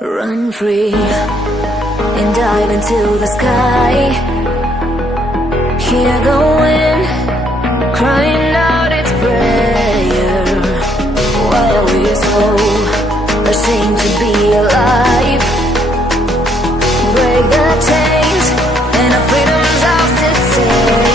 Run free and dive into the sky. Hear the wind crying out its prayer. Why are we so ashamed to be alive? Break the chains and our freedom's ours to take.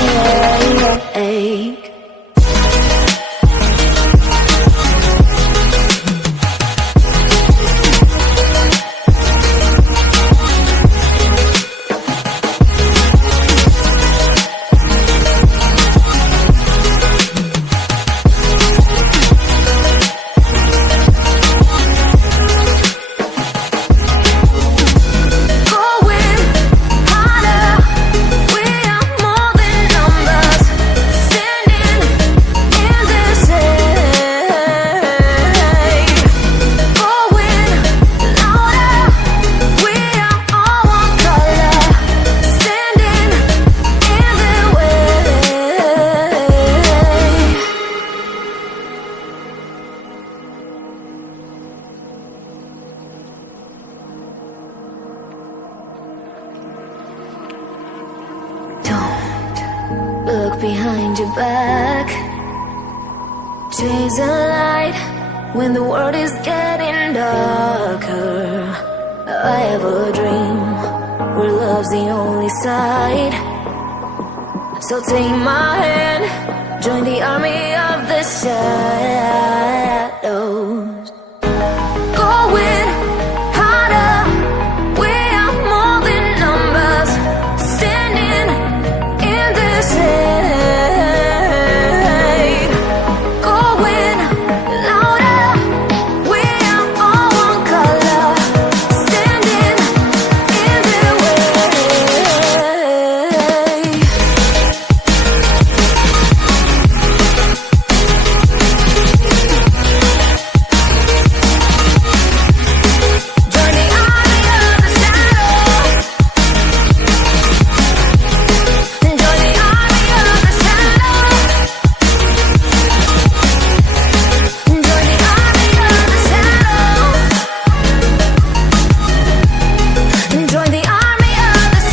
Look behind your back. Chase a light when the world is getting darker. I have a dream where love's the only side. So take my hand, join the army of the shadows.